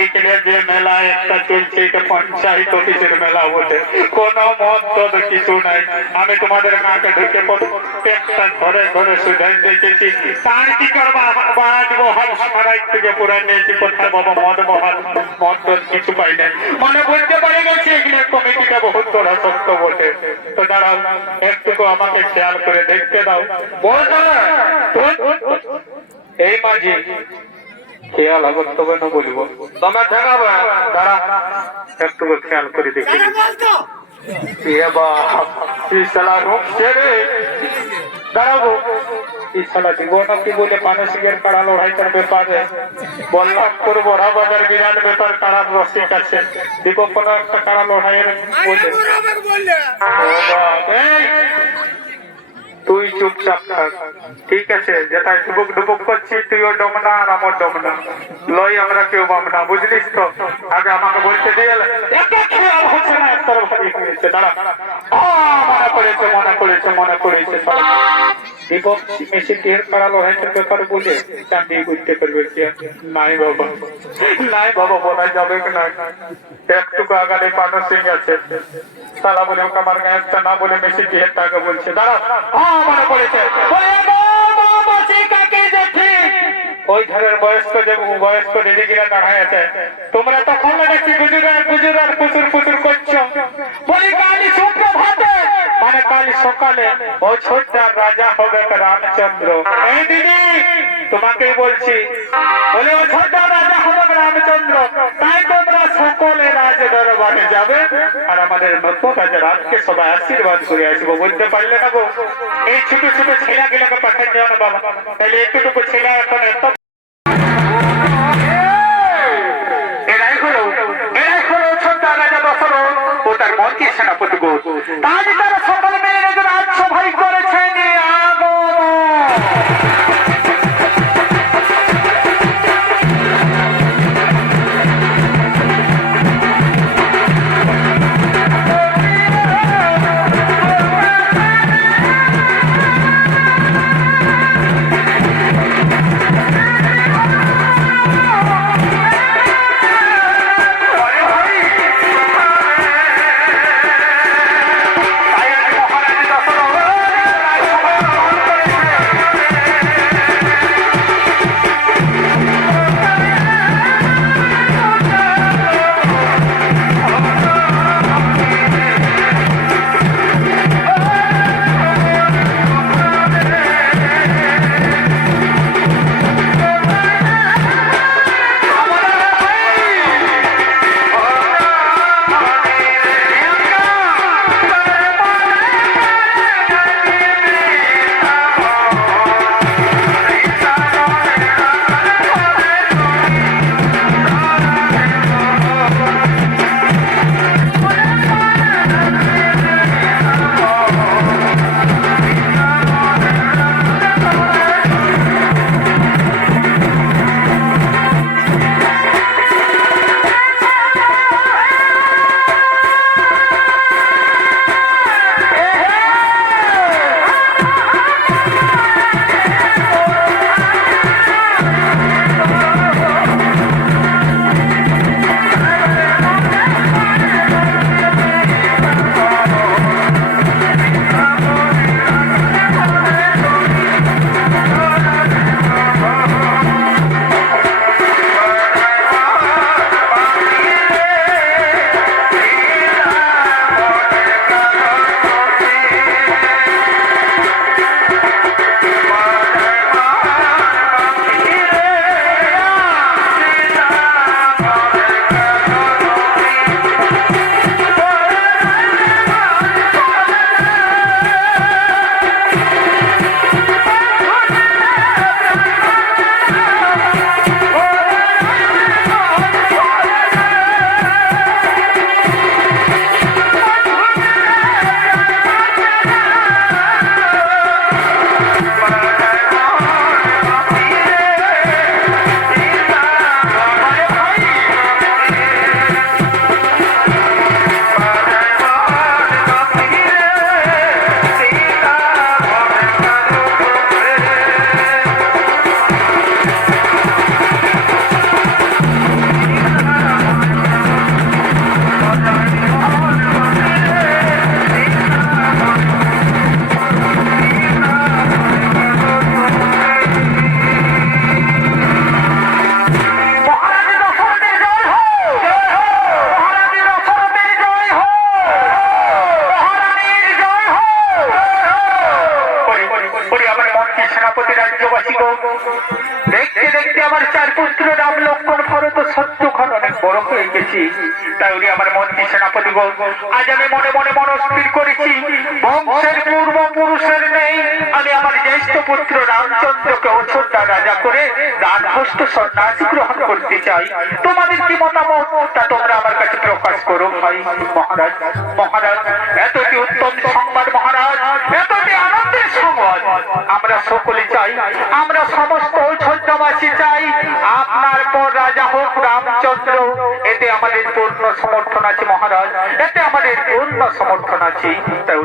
এইখানে যে মেলা একটা চলছে এটা পঞ্চায়েত অফিসের মেলা বটে, কোনো মত টদ কিছু নাই। আমি তোমাদের গাঁকে ঢুকে প্রত্যেকটা ঘরে ঘরে সুধাই দেখেছি। তার কি করবা, বাজ মহল সারাই থেকে পুরা নিয়েছি। কোথায় বাবা মদ মহল মদ টদ কিছু পাই নাই, মানে বলতে পারে গেছি এখানে কমিটিটা বহুত বড় শক্ত বটে। তো দাঁড়াও একটুকু আমাকে খেয়াল করে দেখতে দাও। এই মাঝি খেয়াল হবে তবে না বলবো, তোমরা দেখাবে দাঁড়া একটু খেয়াল করে দেখি। দাঁড়াবো দিব নাকি বলে মানসিকের কাড়া লড়াইটার ব্যাপারে বললাম করবো। বাজার বিরাট ব্যাপার, কাড়ার রসিক আছে, দিব কোনো একটা কাড়া লড়াইয়ের বলে। তুই চুপচাপ থাক, ঠিক আছে? যেটা ডুবুক ডুবুক করছি তুইও ডমনা আর আমার ডমনা লই, আমরা কেউ বামনা, বুঝলিস তো? আগে আমাকে বলতে দিয়ে খেয়াল হচ্ছে না, একটার ভারী হয়েছে। দাঁড়া, মনে পড়েছে মনে পড়েছে মনে পড়েছে। দীপক মেশিন ঢের কাড়া লড়াইটার ব্যাপারে বলে চাঁদি বুঝতে পারবে কি? নাই বাবা, নাই বাবা, বলা যাবে না। একটুকু আগালে পানো সিং আছে, তারা বলে ওকে আমার গায়ে না বলে মেশিন ঢের টাকা বলছে। দাঁড়া, মনে পড়েছে। ওই ধারের বয়স্ক যে বয়স্ক দিদিগিরা দাঁড়ায় আছে, তোমরা তখন দেখছি গুজুরার গুজুরার পুতুর পুতুর করছো। বলি কালী সুপ্রভাতে, মানে কাল সকালে অযোধ্যার রাজা হবে রামচন্দ্র। এই দিদি তোমাকেই বলছি, বলে অযোধ্যার রাজা হবে রামচন্দ্র, তাই তোমরা সকলে রাজ দরবারে যাবে আর আমাদের নতুন রাজা রাজকে সবাই আশীর্বাদ করে আসবো। বলতে পারলে না গো? এই ছোট ছোট ছেলেগুলোকে পাঠাই দেওয়া না বাবা, তাহলে একটুটুকু ছেলে এখন এত ও তার মন্ত্রী সেনাপতি গো, তাই তারা সকলে মিলে রাজসভাই করেছে। বলছি। তাই উনি আমার মন্ত্রী সেনাপতি গো, আজ আমি মনে মনে মনস্থির করেছি, বংশের পূর্বপুরুষের নেই, আমি আমার জ্যেষ্ঠ পুত্র রামচন্দ্রকে অযোধ্যা রাজা করে রাজহস্ত সন্ন্যাসী গ্রহণ করতে চাই। তোমাদের কি মতামত তা তোমরা আমার কাছে প্রকাশ করো ভাই। মহারাজ, মহারাজ, এতটি উত্তম সংবাদ মহারাজ, এতটি আনন্দের সংবাদ আমরা সকলে চাই, আমরা সমস্ত অযোধ্যাবাসী চাই আপনার পর রাজা হোক রামচন্দ্র। এতে আমাদের পূর্ণ সমর্থন আছে মহারাজ, এতে আমাদের পূর্ণ সমর্থন আছে। তাই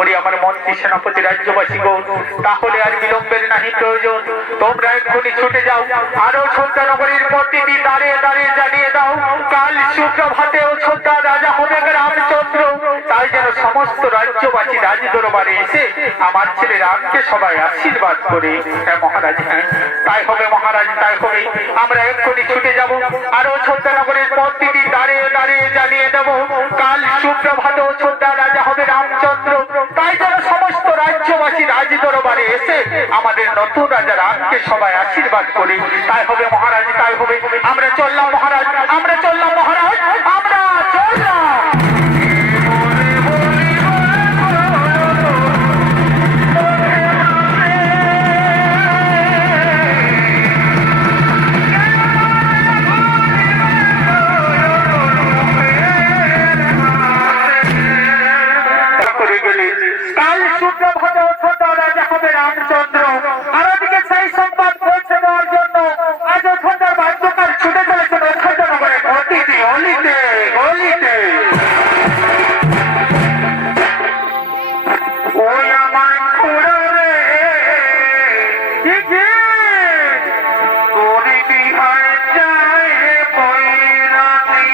উনি আমার মন্ত্রী সেনাপতি রাজ্যবাসী গো, তাহলে আর বিলম্বের নাহি প্রয়োজন, তোমরা এক্ষুনি ছুটে যাও, আর অযোধ্যা নগরীর প্রতিটি দাঁড়িয়ে দাঁড়িয়ে জানিয়ে দাও কাল সুপ্রভাতে অযোধ্যা রাজা হবে রামচন্দ্র। তাই যেন সমস্ত রাজ্যবাসী রাজ দরবারে এসে আমার ছেলে রামকে সবাই আশীর্বাদ করে। হ্যাঁ মহারাজ, হ্যাঁ তাই হবে মহারাজ, তাই হবে। আমরা এক্ষুনি ছুটে যাব, আর অযোধ্যা নগরের প্রতিটি দাঁড়িয়ে দাঁড়িয়ে জানিয়ে দেব কাল সুপ্রভাতে অযোধ্যা রাজা হবে রামচন্দ্র। তাই যেন সমস্ত রাজ্যবাসী রাজ দরবারে এসে আমাদের নতুন রাজা রামকে সবাই আশীর্বাদ করে। তাই হবে মহারাজ, তাই হবে। আমরা চললাম মহারাজ, আমরা চললাম মহারাজ, আমরা চললাম। কাল সুপ্রভাতে অযোধ্যা রাজা হবে রামচন্দ্র। আর ওদিকে সেই সংবাদ পৌঁছে দেওয়ার জন্য আজ অযোধ্যার বাদ্যকার ছুটে চলেছেন অযোধ্যা নগরের প্রতিটি অলিতে গলিতে। ওই আমার খুড়ো রে, তোর বিহার যায় বৈরাতি।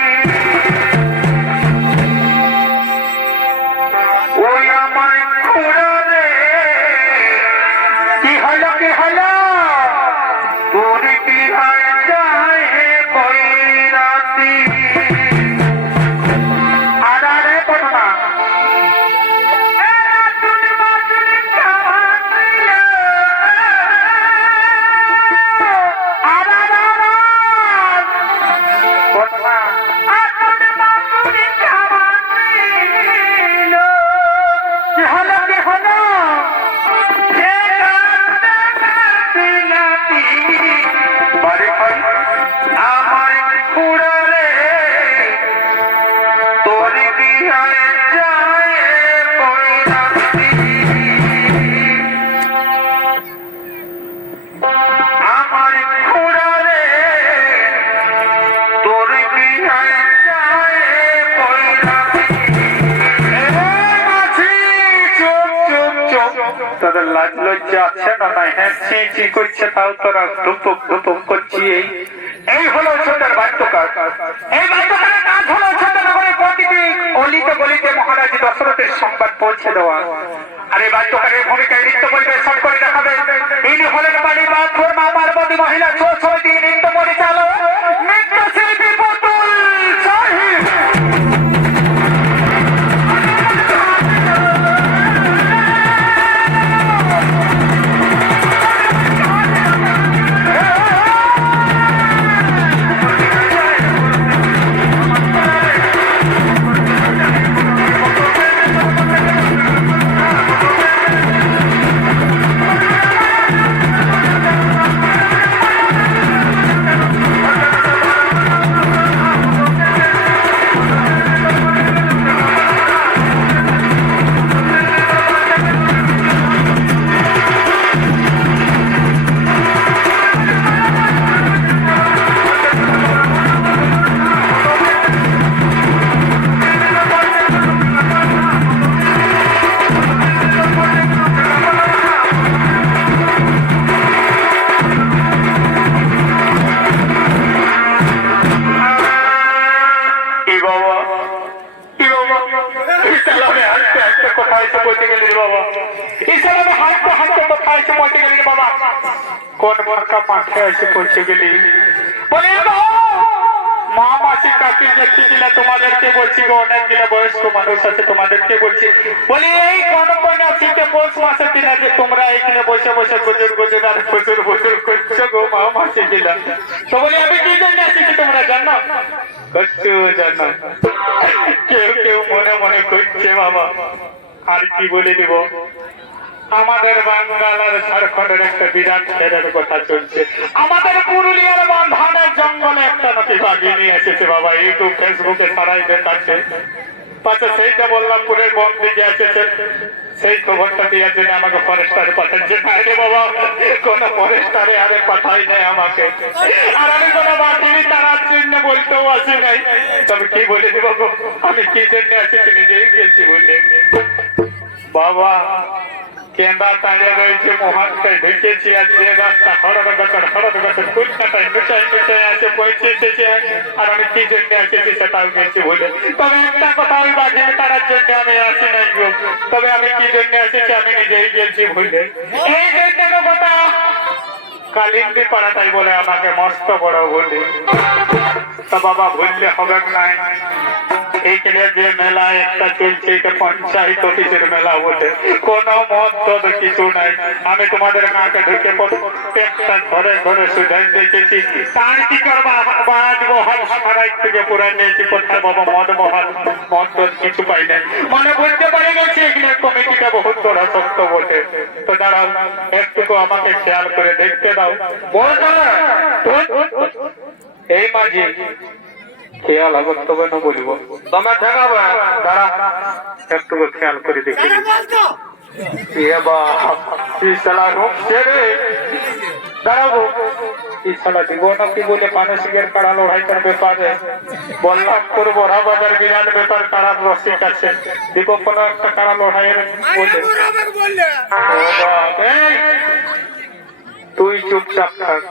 ওই আমার খুড়ো রে, কি হলো কি হলো, তোর বিহার যায় বৈরাতি। আরে বলো না, তাদের লাজ লজ্জা আছে না নাই? হ্যাঁ চি চি করছে, তাও তোরা ধুপুক ধুপুক করছি। এই হলো অযোধ্যার বাদ্যকার। এই বাদ্যকারের কাজ হলো অযোধ্যা নগরের প্রতিটি অলিতে গলিতে মহারাজ দশরথের সংবাদ পৌঁছে দেওয়া। আর এই বাদ্যকারের ভূমিকায় নৃত্য পরিবেশন করে দেখাবেন ইনি হলেন বাড়ি বাপুর মা পার্বতী মহিলা সমিতি নৃত্য পরিচালক নৃত্যশিল্পী পুতুল সাহিব। কোন মার্কা মাঠে এসে পৌঁছে গেলি? বলে মা মাসি কাকি দেখতে গেলে তোমাদেরকে বলছি গো, অনেকগুলো বয়স্ক মানুষ আছে তোমাদেরকে বলছি, বলি এই কোন কোনা শীতে পৌষ মাসের দিন যে তোমরা এইখানে বসে বসে গুজর গুজর আর বছর বছর করছো গো মা মাসি গেলা। তো বলি আমি কি জন্য এসেছি তোমরা না জানো, কচ্ছু জানো। কেউ কেউ মনে মনে করছে বাবা, আর কি বলে দিব, আমাদের বাঙ্গাল আর ঝাড়খণ্ডের একটা বিরাট খেলের কথা চলছে। আমাদের পুরুলিয়ার বাঁধানের জঙ্গলে একটা নাকি বাঘিনী এসেছে বাবা, ইউটিউব ফেসবুকে সারাই দেখাচ্ছে। পাশে সেইটা বল্লভপুরের বন দিকে এসেছে, সেই খবরটা দেওয়ার জন্য আমাকে ফরেস্টারে পাঠাচ্ছে। না রে বাবা, কোন ফরেস্টারে আরে পাঠাই নাই আমাকে, আর আমি কোনো বাঘিনী তারার জন্য বলতেও আসি নাই। তবে কি বলে দিব, আমি কি জন্য এসেছি নিজেই গেছি বললে বাবা। কেন্দা টাঙিয়ে রয়েছে, মহানটায় ঢুকেছি, আর যে রাস্তা হরদ গাছের ফুল কাটায় লুচাই লুচাই আছে পৌঁছেছে, আর আমি কি জন্য এসেছি সেটাও গেছি বলে। তবে একটা কথা, ওই বাঘিনী তারার জন্য আমি আসি নাই গো, তবে আমি কি জন্য এসেছি আমি নিজেই গেছি ভুলে। এই জন্য কথা কালিন্দি পাড়াটাই বলে আমাকে মস্ত বড় বলে। তা বাবা ভুললে হবে নাই, এইখানে যে মেলা একটা চলছে, এটা পঞ্চায়েত অফিসের মেলা বটে, কোন মত টদ কিছু নাই। আমি তোমাদের গাঁকে ঢুকে প্রত্যেকটা ঘরে ঘরে সুধাই দেখেছি, তার কি করবা, বাজ বহাল সারাই থেকে পুরা নিয়েছি, কোথায় বাবা মদ বহাল মদ টদ কিছু পাই নাই। মানে বলতে পারে গেছি এখানে কমিটিটা বহুত বড় শক্ত বটে। তো দাঁড়াও, একটুকু আমাকে খেয়াল করে দেখতে দাও। এই মাঝে খেয়াল হবে তবে না বলবো, তোমার দেখাবো, দাঁড়া একটু খেয়াল করে দেখি। দাঁড়াবো, দিব নাকি বলে মানসিকের কাড়া লড়াইটার ব্যাপারে বললাম, করবো বাজার বিরাট ব্যাপার, কাড়ার রসিক আছে, দিব কোনো একটা কাড়া লড়াইয়ের বলে। তুই চুপচাপ থাক,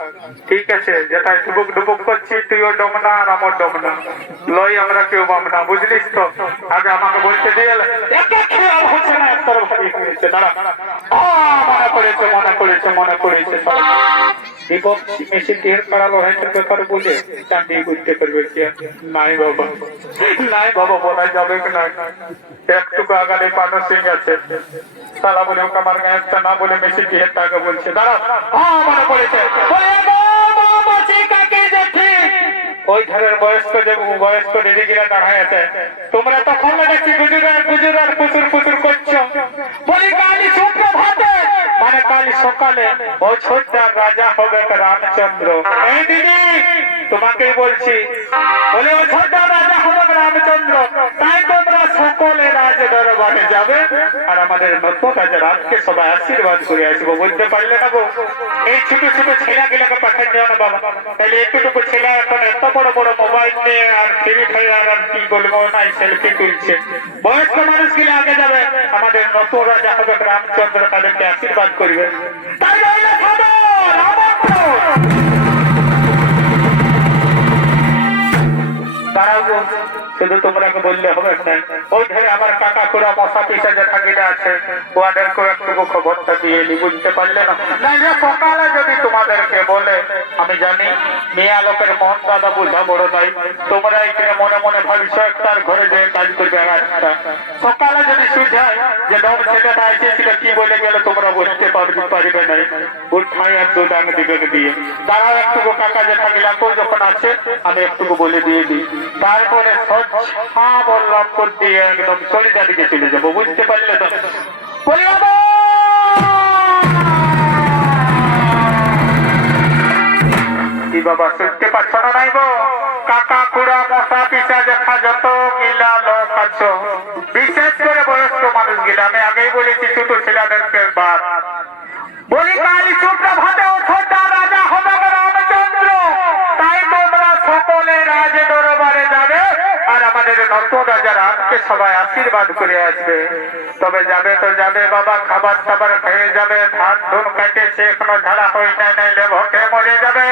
ঠিক আছে? যেটাই ডুবুক ডুবুক করছি, তুইও ডমনা আর আমার ডমনা, লই আমরা কেউ বামনা, বুঝলিস তো? আগে আমাকে বলতে দিয়ে খেয়াল হচ্ছে না, একটার ভারী হয়েছে। দাঁড়া, মনে পড়েছে মনে পড়েছে মনে পড়েছে, দীপক মেশিন দিয়ে কাড়া লড়াইটার ব্যাপারে বলে চাঁদি বুঝতে পারবে কি? নাই বাবা, নাই বাবা, বলা যাবে না। একটুকু আগালে পানো সিং আছে, সালা বলে ওকে আমার গায়ে একটা না বলে মেশিন দিয়ে টাকা বলছে। দাঁড়া, মনে পড়েছে, ওই ধারের বয়স্ক দিদিগিরা দাঁড়ায় আছে, তোমরা তখন দেখছি গুজুরার গুজুরার পুতুর পুতুর করছো। বলি কালী সুপ্রভাতে, মানে কাল সকালে অযোধ্যার রাজা হবে রামচন্দ্র। এই দিদি তোমাকেই বলছি, বলে অযোধ্যার রাজা হবে রামচন্দ্র, তাই তোমরা সকলে রাজ দরবারে যাবে, আর আমাদের নতুন রাজা রামকে সবাই আশীর্বাদ করে আসবো। বলতে পারলে না গো? এই ছোট ছোট ছেলেগুলোকে পাঠাই দেওয়া না বাবা, তাহলে একটুটুকু ছেলে এখন এত বড় বড় মোবাইল নিয়ে আর ফ্রি ফায়ার আর কি বলবো নাই সেলফি তুলছে। বয়স্ক মানুষগুলো আগে যাবে, আমাদের নতুন রাজা হবে রামচন্দ্র, তাদেরকে আশীর্বাদ করবে। তাই রইল খবর, শুধু তোমরাকে বললে হবে না, ওই ধারে আমার কাকা খুড়া মশা পিসা যেটা গিলা আছে, ওদেরকেও একটু খবরটা দিয়ে নি। বুঝতে পারলে না? সকালে যদি তোমাদেরকে বলে, আমি জানি মেয়া লোকের মন দাদা বোঝা বড় নাই, তোমরা এখানে মনে মনে ভাবিস একটার ঘরে যে কাজ করবে। একটা সকালে যদি সুঝায় যে দম ছেলেটা এসেছিল কি বলে গেলে, তোমরা বলতে পারবে নাই, উঠাই এক দু ডাং দিবে দিয়ে। দাঁড়াও একটুকু কাকা যেটা গিলা যখন আছে আমি একটুকু বলে দিয়ে দিই, তারপরে বল্লভপুর দিয়ে একদম চলিদা দিকে চলে যাবো। বুঝতে পারলে তো? কি বাবা শুনতে পাচ্ছ না? নাই গো, কাকা খুড়া মশা পিসা দেখা যত গিলা লোক আছো, বিশেষ করে বয়স্ক মানুষ গিলা, আমি আগেই বলেছি ছোট ছেলেদেরকে বাদ। বলি কালী সুপ্রভাতে অযোধ্যা রাজা হবে রামচন্দ্র, তাই তোমরা সকলে রাজ দরবারে যাবে, আর আমাদের নতুন রাজা রামকে সবাই আশীর্বাদ করে আসবে। তবে যাবে তো যাবে বাবা, খাবার টাবার খেয়ে যাবে, ধান ধুন কাটেছে এখনো ঝাড়া হয়ে নাই, নাইলে ভোকে মরে যাবে।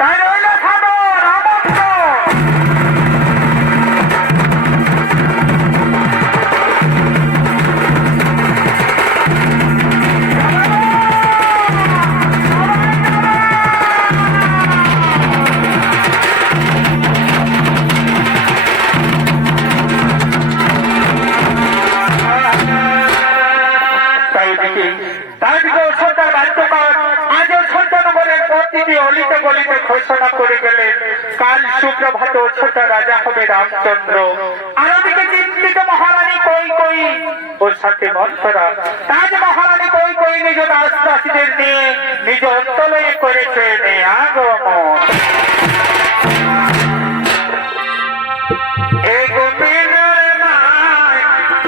তাই রইল খবর, অলিতে গলিতে ঘোষণা করে গেলে সুপ্রভাত ছোট রাজা হবে রামচন্দ্র, আর ওদিকে চিন্তিত মহারানী কই কই ওর সাথে মন্থরা। তাজ মহারানী কই কই নিজ দাসদাসীদের নিয়ে নিজ অন্তলয়ে করেছে আগমন।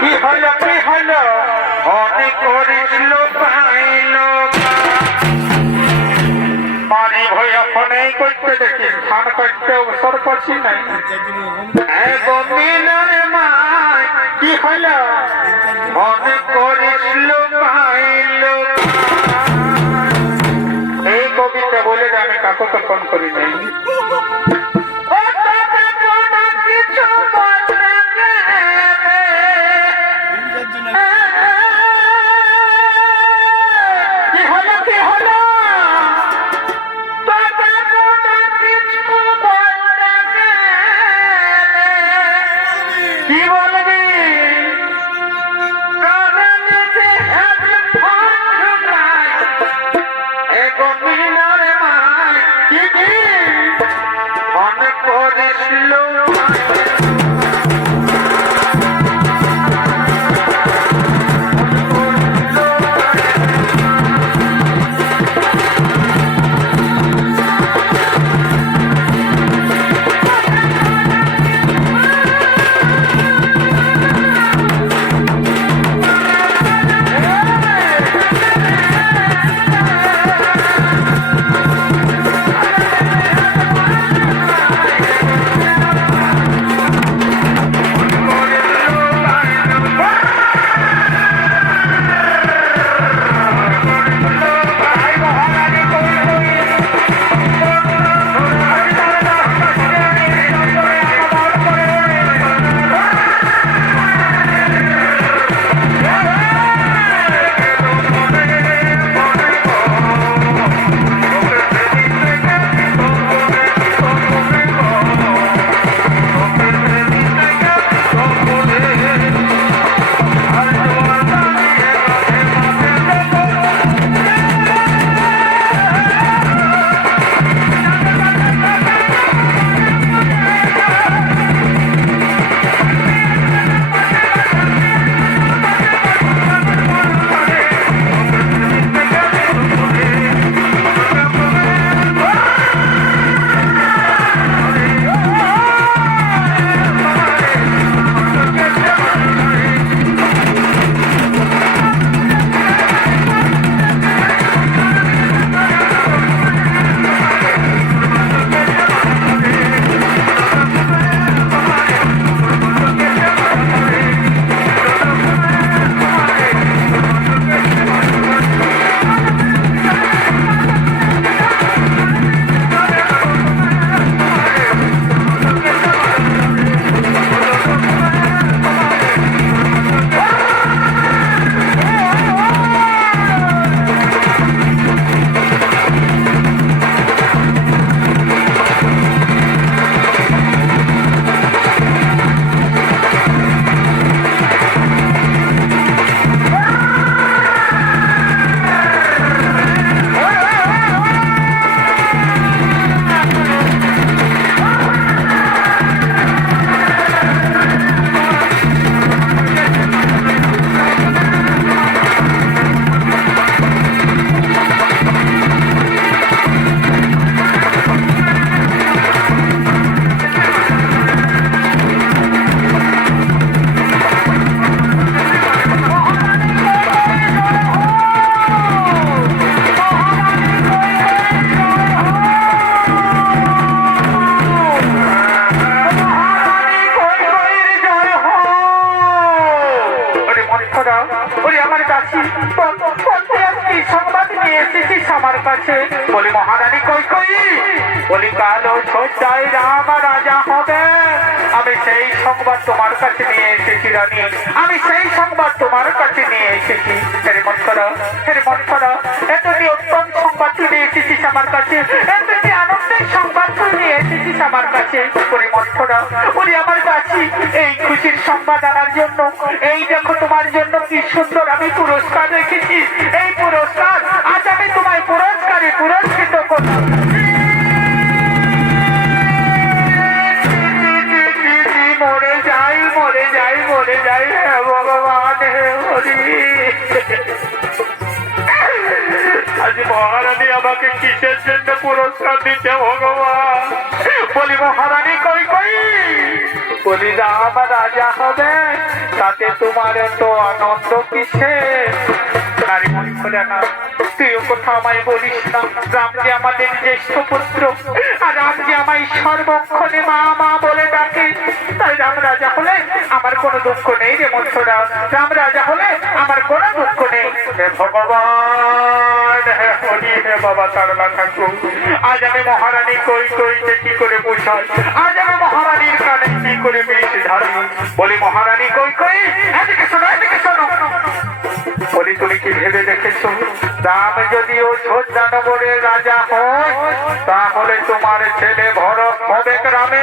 কি হলো কি হলো অনেক করেছিল পাইল পানি ভয় ফোনেই করতে দেখি স্নান করতে অবসর করছি নাই। কি হলো অনেক করেছিল পাইল। এই কবিতা বলে যে আমি কাকুকে ফোন করি নাই। আমার কাছে বলি মহারানী কই কই বলি কালো ছোটাই রাম রাজা হবে। আমি সেই সংবাদ তোমার কাছে নিয়ে এসেছি রানী, আমি সেই সংবাদ তোমার কাছে নিয়ে এসেছি। হেরে মন করো এতটি উত্তম সংবাদ তুই নিয়ে এসেছিস আমার কাছে, এতটি আনন্দের সংবাদ তুই নিয়ে এসেছিস আমার কাছে। ওরে মন করো ওরে আমার কাছে এই খুশির সংবাদ আনার জন্য এই দেখো তোমার জন্য কি সুন্দর আমি পুরস্কার রেখেছি। এই পুরস্কার আজ আমি তোমায় পুরস্কারে পুরস্কৃত করলাম। আজ মহারানী আমাকে কিসের জন্য পুরস্কার দিচ্ছে ভগবান? বলি মহারানী কই কই, বলি রাম রাজা হবে, তাতে তোমার এত আনন্দ কিসে? নারী মনে করে না, তুইও কোথাও আমায় বলিস না রাম যে আমাদের জ্যেষ্ঠ পুত্র, আর রাম যে আমায় সর্বক্ষণে মা মা বলে ডাকে, তাই রাম রাজা হলে আমার কোনো দুঃখ নেই রে মন্থরা, রাম রাজা হলে আমার কোনো দুঃখ নেই। হে ভগবান, হে হরি, হে বাবা তারলা ঠাকুর, আজ আমি মহারানী কই কইতে কি করে বোঝাই, আজ আমি মহারানীর কানে কি করে বিষ ঝাড়ি? বলি মহারানী কই কই, এদিকে শোনো এদিকে শোনো। বলি তুমি কি ভেবে দেখেছো রাম যদি অযোধ্যা নগরের রাজা হয়, তাহলে তোমার ছেলে ভরত হবে গ্রামে